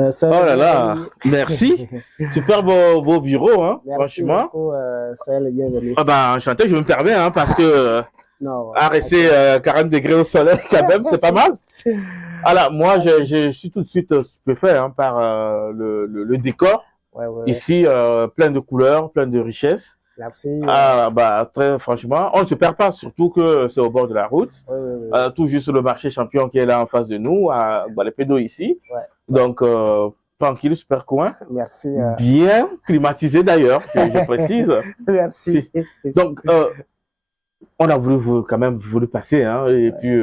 Oh là là, merci. Super beau bureau, hein, Merci franchement. beaucoup, soyez les bienvenus. Ah ben, enchanté, je me permets, hein, parce que Non, à rester 40 degrés au soleil, quand même, c'est pas mal. Alors, moi, je suis tout de suite stupéfait hein, par le décor. ouais, ouais, ouais. Ici, plein de couleurs, plein de richesses. Merci. Ah, bah, très franchement, on ne se perd pas, surtout que c'est au bord de la route. Ouais, ouais, ouais. Tout juste le marché champion qui est là en face de nous, à les pédos ici. Ouais. Donc, tranquille, super coin. Merci. Bien climatisé d'ailleurs, je précise. Merci. Donc, on a quand même voulu passer, hein, et puis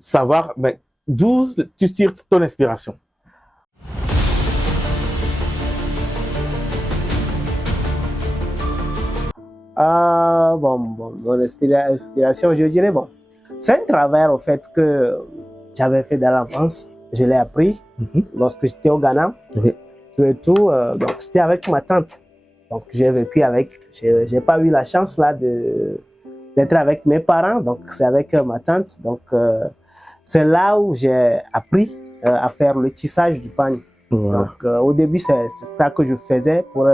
savoir, mais d'où tu tires ton inspiration? Mon inspiration, je dirais, bon, c'est un travail, au fait, que j'avais fait dans l'enfance. Je l'ai appris lorsque j'étais au Ghana. Tout et tout, donc j'étais avec ma tante. Donc, j'ai vécu avec, j'ai pas eu la chance, là, d'être avec mes parents. Donc, c'est avec ma tante. Donc, c'est là où j'ai appris à faire le tissage du pagne. Donc, au début, c'est ça que je faisais pour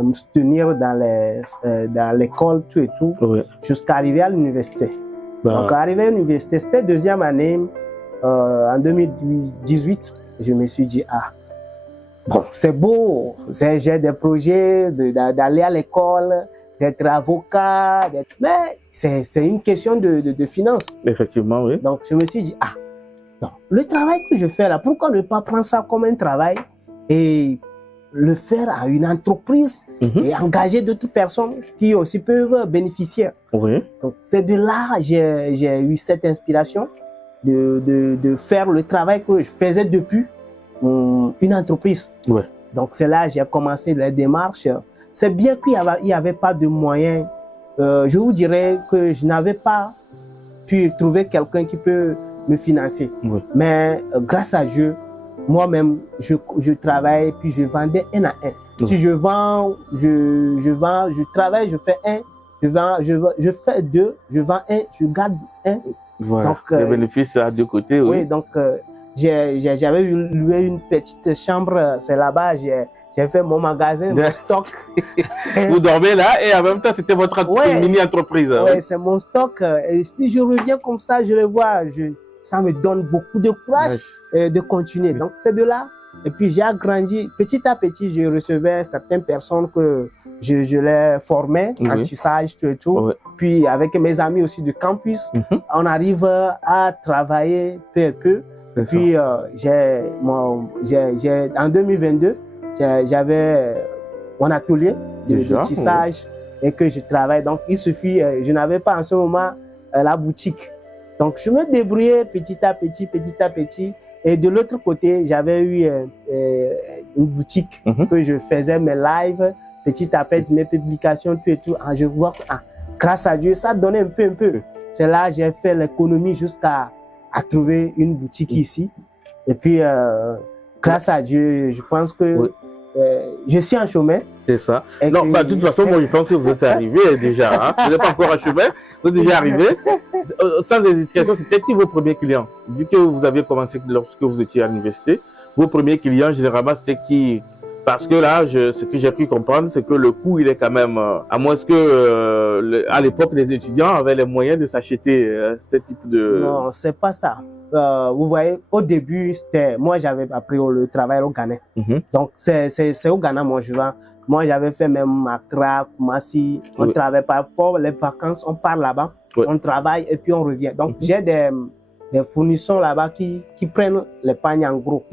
me soutenir dans l'école, tout et tout, jusqu'à arriver à l'université. Donc, arrivé à l'université, c'était deuxième année. En 2018, je me suis dit, ah, bon, c'est beau, j'ai des projets d'aller à l'école, d'être avocat, mais c'est une question de finances. Effectivement, oui. Donc, je me suis dit, ah, non, le travail que je fais là, pourquoi ne pas prendre ça comme un travail et le faire à une entreprise et engager d'autres personnes qui aussi peuvent bénéficier. Donc, c'est de là que j'ai eu cette inspiration de faire le travail que je faisais depuis une entreprise. Donc, c'est là que j'ai commencé les démarches. C'est bien qu'il n'y avait pas de moyens. Je vous dirais que je n'avais pas pu trouver quelqu'un qui peut me financer. Mais grâce à Dieu, moi-même, je travaille puis je vendais un à un. Si je vends, je travaille, je fais un, je fais deux, je vends un, je garde un. Voilà, donc, les bénéfices à deux côtés, oui. Oui, donc j'avais loué une petite chambre, c'est là-bas, j'ai fait mon magasin, mon stock. Vous dormez là et en même temps, c'était votre mini-entreprise. Oui, c'est mon stock. Et puis je reviens comme ça, je le vois, ça me donne beaucoup de courage de continuer. Donc c'est de là. Et puis j'ai agrandi. Petit à petit, je recevais certaines personnes que je les formais en tissage, tout et tout. Puis avec mes amis aussi du campus, on arrive à travailler peu à peu. Et puis en 2022, j'avais mon atelier de tissage et que je travaille. Donc il suffit, je n'avais pas en ce moment la boutique. Donc je me débrouillais petit à petit. Et de l'autre côté, j'avais eu une boutique que je faisais mes lives, petit à petit, mes publications, tout et tout. Je vois que grâce à Dieu, ça donnait un peu. C'est là que j'ai fait l'économie jusqu'à trouver une boutique ici. Et puis, grâce à Dieu, je pense que je suis en chemin. C'est ça. Non, bah, de toute façon, moi, je pense que vous êtes arrivé déjà. Hein. Vous n'êtes pas encore en chemin, vous êtes déjà arrivé. Sans indiscrétion, c'était qui vos premiers clients? Vu que vous aviez commencé lorsque vous étiez à l'université, vos premiers clients, généralement, c'était qui? Parce que là, ce que j'ai pu comprendre, c'est que le coût, il est quand même... à moins que, à l'époque, les étudiants avaient les moyens de s'acheter ce type de... Non, c'est pas ça. Vous voyez, au début, moi, j'avais appris le travail au Ghana. Donc, c'est au Ghana, moi, je vends. Moi, j'avais fait même Accra, Kumasi. On travaille pas fort. Les vacances, on part là-bas. On travaille et puis on revient. Donc, j'ai des fournisseurs là-bas qui prennent les pagnes en gros.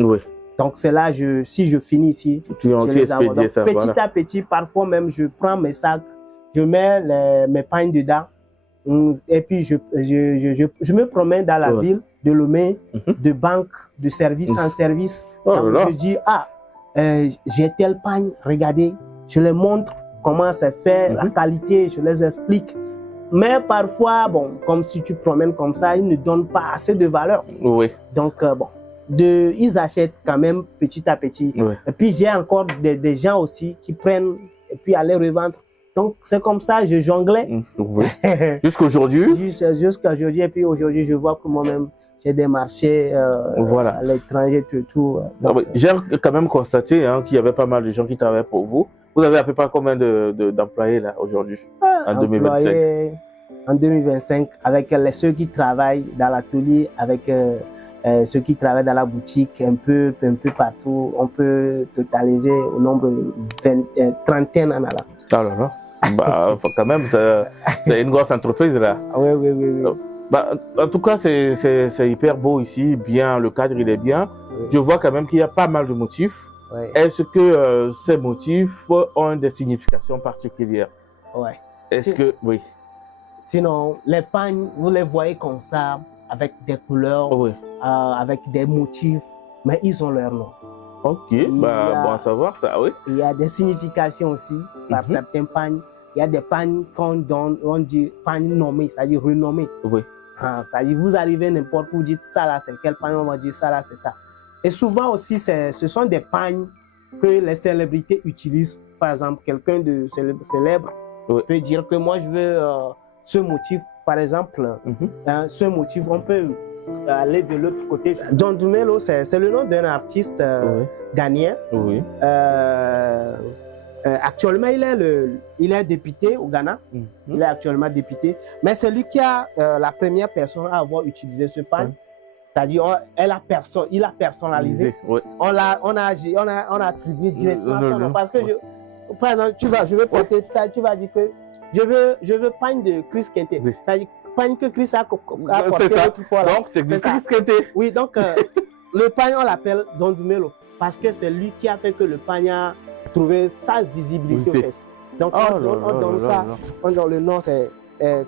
Donc, c'est là, si je finis ici, je les envoie. Donc, petit à petit, parfois même, je prends mes sacs, je mets mes pagnes dedans. Et puis, je me promène dans la ville de Lomé, de banque, de service en service. Donc, je dis, j'ai tel pagne, regardez, je les montre comment c'est fait, la qualité, je les explique. Mais parfois, bon, comme si tu promènes comme ça, ils ne donnent pas assez de valeur. Donc, bon, ils achètent quand même petit à petit. Et puis, j'ai encore des gens aussi qui prennent et puis aller revendre. Donc, c'est comme ça, je jonglais. Jusqu'à aujourd'hui? Jusqu'à aujourd'hui. Et puis, aujourd'hui, je vois que moi-même, j'ai des marchés Voilà. à l'étranger, tout. J'ai quand même constaté hein, qu'il y avait pas mal de gens qui travaillaient pour vous. Vous avez à peu près combien d'employés là aujourd'hui en 2025? En 2025, avec ceux qui travaillent dans l'atelier, avec ceux qui travaillent dans la boutique, un peu partout, on peut totaliser au nombre de trentaine en allant. Ah là là. Bah, quand même, c'est une grosse entreprise là. Oui. Bah, en tout cas, c'est hyper beau ici, bien, le cadre il est bien. Oui. Je vois quand même qu'il y a pas mal de motifs. Oui. Est-ce que ces motifs ont des significations particulières? Ouais. Est-ce que, oui. Sinon, les pagnes, vous les voyez comme ça, avec des couleurs, Oui. avec des motifs, mais ils ont leur nom. Ok, bon à savoir ça, oui. Il y a des significations aussi par certains pagnes. Il y a des pagnes qu'on donne, on dit pagnes nommées, c'est-à-dire renommées. Oui. C'est-à-dire vous arrivez n'importe où, vous dites ça là, c'est quel pagne, on va dire ça là, c'est ça. Et souvent aussi, ce sont des pagnes que les célébrités utilisent. Par exemple, quelqu'un de célèbre peut dire que moi je veux ce motif, par exemple, ce motif, on peut aller de l'autre côté. John Dumelo, c'est le nom d'un artiste ghanéen. Oui. Actuellement, il est député au Ghana. Il est actuellement député. Mais c'est lui qui a la première personne à avoir utilisé ce pagne. C'est-à-dire, il a personnalisé. On a attribué directement son nom. Parce que, par exemple, je veux porter ça, tu vas dire que je veux pagne de Chris Kente. C'est-à-dire, pagne que Chris a porté l'autre fois. Donc, c'est Chris Kente. Oui, donc, le pagne, on l'appelle Don Dumelo. Parce que c'est lui qui a fait que le pagne a trouvé sa visibilité aux fesses. Donc, on donne ça. On donne le nom, c'est,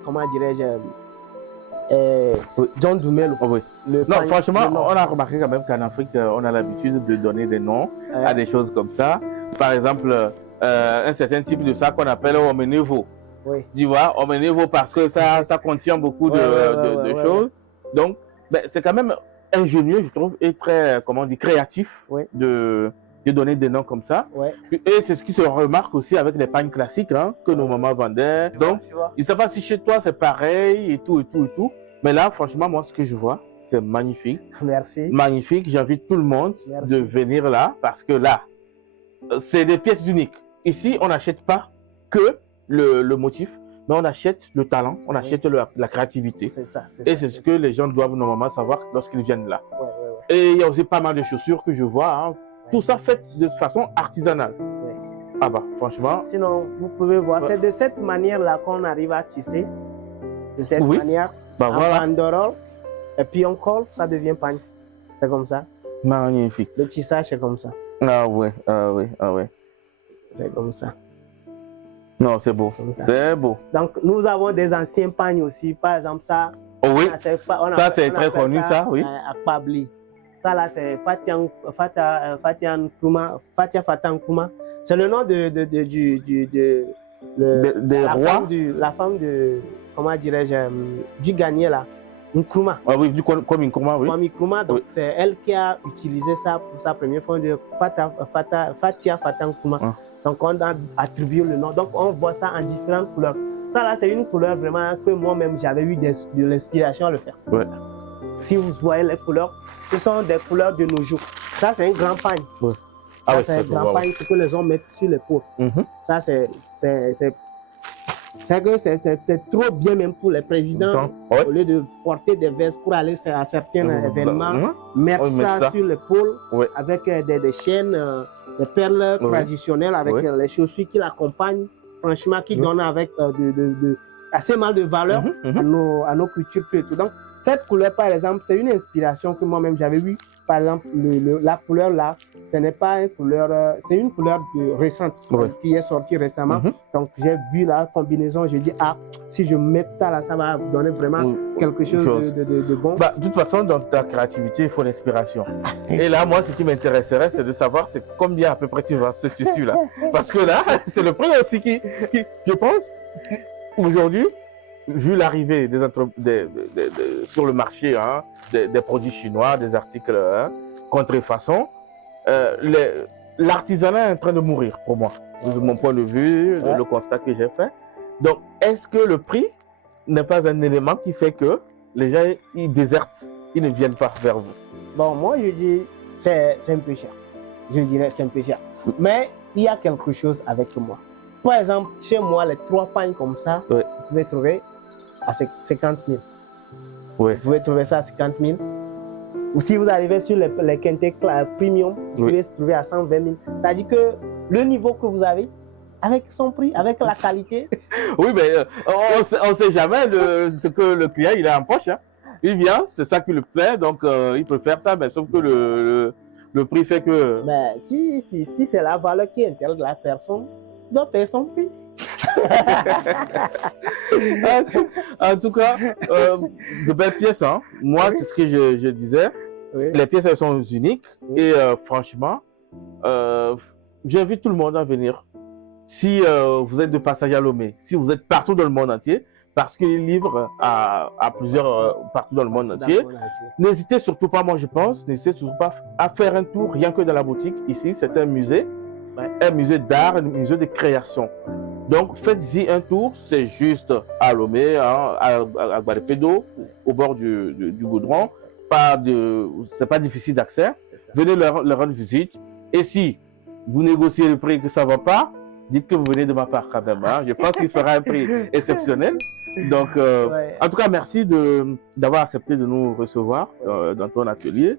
comment dirais-je, John Dumelo. Non, franchement, on a remarqué quand même qu'en Afrique, on a l'habitude de donner des noms à des choses comme ça. Par exemple, un certain type de ça qu'on appelle Omenevo. Tu vois, Omenevo parce que ça contient beaucoup de choses. Donc, c'est quand même ingénieux, je trouve, et très, comment on dit, créatif de donner des noms comme ça. Et c'est ce qui se remarque aussi avec les pagnes classiques que nos mamans vendaient. Donc, je ne sais pas si chez toi c'est pareil et tout. Mais là, franchement, moi, ce que je vois, c'est magnifique. Merci. Magnifique. J'invite tout le monde de venir là parce que là, c'est des pièces uniques. Ici, on n'achète pas que le motif, mais on achète le talent, on achète la créativité. C'est ça. Et c'est ce que les gens doivent normalement savoir lorsqu'ils viennent là. Et il y a aussi pas mal de chaussures que je vois. Tout ça fait de façon artisanale. Ah bah, franchement. Sinon, vous pouvez voir, c'est de cette manière-là qu'on arrive à tisser. De cette manière, voilà. Pandorol, et puis on colle, ça devient pagne. C'est comme ça. Magnifique. Le tissage, c'est comme ça. Ah oui. C'est comme ça. Non, c'est beau. C'est beau. Donc, nous avons des anciens pagnes aussi. Par exemple, ça. Oui. Ça, c'est très connu, ça, oui. Akpabli. Ça, là, c'est Fatia Fatan Nkrumah. C'est le nom de la femme de, comment dirais-je, du Ghanéen, là. Nkrumah. Ah oui, comme Nkrumah, oui. Nkrumah, donc c'est elle qui a utilisé ça pour sa première fois de Fatia Fatan Nkrumah. Donc, on a attribué le nom. Donc, on voit ça en différentes couleurs. Ça, là, c'est une couleur vraiment que moi-même, j'avais eu de l'inspiration à le faire. Si vous voyez les couleurs, ce sont des couleurs de nos jours. Ça, c'est un grand pagne. C'est un grand pagne que les hommes mettent sur l'épaule. Ça, c'est trop bien même pour les présidents. Au lieu de porter des vestes pour aller à certains événements, mettre ça sur l'épaule avec des chaînes, des perles traditionnelles, avec les chaussures qui l'accompagnent, franchement, qui donnent avec assez mal de valeur à nos cultures et tout. Donc, cette couleur, par exemple, c'est une inspiration que moi-même j'avais vue. Par exemple, la couleur là, ce n'est pas une couleur, c'est une couleur récente qui est sortie récemment. Donc, j'ai vu la combinaison, j'ai dit, si je mets ça là, ça va donner vraiment quelque chose de bon. De toute façon, dans ta créativité, il faut l'inspiration. Et là, moi, ce qui m'intéresserait, c'est de savoir c'est combien à peu près tu vends ce tissu là. Parce que là, c'est le prix aussi qui je pense, aujourd'hui, vu l'arrivée sur le marché des produits chinois, des articles contrefaçon, l'artisanat est en train de mourir pour moi, de mon point de vue, le constat que j'ai fait. Donc, est-ce que le prix n'est pas un élément qui fait que les gens ils désertent, ils ne viennent pas vers vous? Bon, moi, je dis, c'est un peu cher. Je dirais, c'est un peu cher. Mais il y a quelque chose avec moi. Par exemple, chez moi, les 3 pagnes comme ça, Ouais. vous pouvez trouver à 50 000. Oui. Vous pouvez trouver ça à 50 000. Ou si vous arrivez sur les Kente Premium, vous pouvez se trouver à 120 000. Ça dit que le niveau que vous avez, avec son prix, avec la qualité. Oui, mais on ne sait jamais ce que le client il a en poche. Hein. Il vient, c'est ça qui le plaît, donc il peut faire ça, mais sauf que le prix fait que... Mais si c'est la valeur qui intéresse la personne, il doit payer son prix. En tout cas, de belles pièces. Hein. Moi, c'est ce que je disais. Oui. Les pièces, elles sont uniques. Oui. Et franchement, j'invite tout le monde à venir. Si vous êtes de passage à Lomé, si vous êtes partout dans le monde entier, parce qu'ils livrent à plusieurs partout dans le monde entier, n'hésitez surtout pas, moi je pense, n'hésitez surtout pas à faire un tour, rien que dans la boutique. Ici, c'est un musée d'art, un musée de création. Donc, faites-y un tour, c'est juste à Lomé, hein, à Guadepedo, au bord du goudron. C'est pas difficile d'accès. Venez leur rendre visite. Et si vous négociez le prix et que ça ne va pas, dites que vous venez de ma part quand même. Hein. Je pense qu'il fera un prix exceptionnel. Donc, en tout cas, merci d'avoir accepté de nous recevoir dans ton atelier.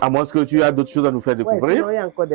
À moins que tu as d'autres choses à nous faire découvrir. Sinon, il y a encore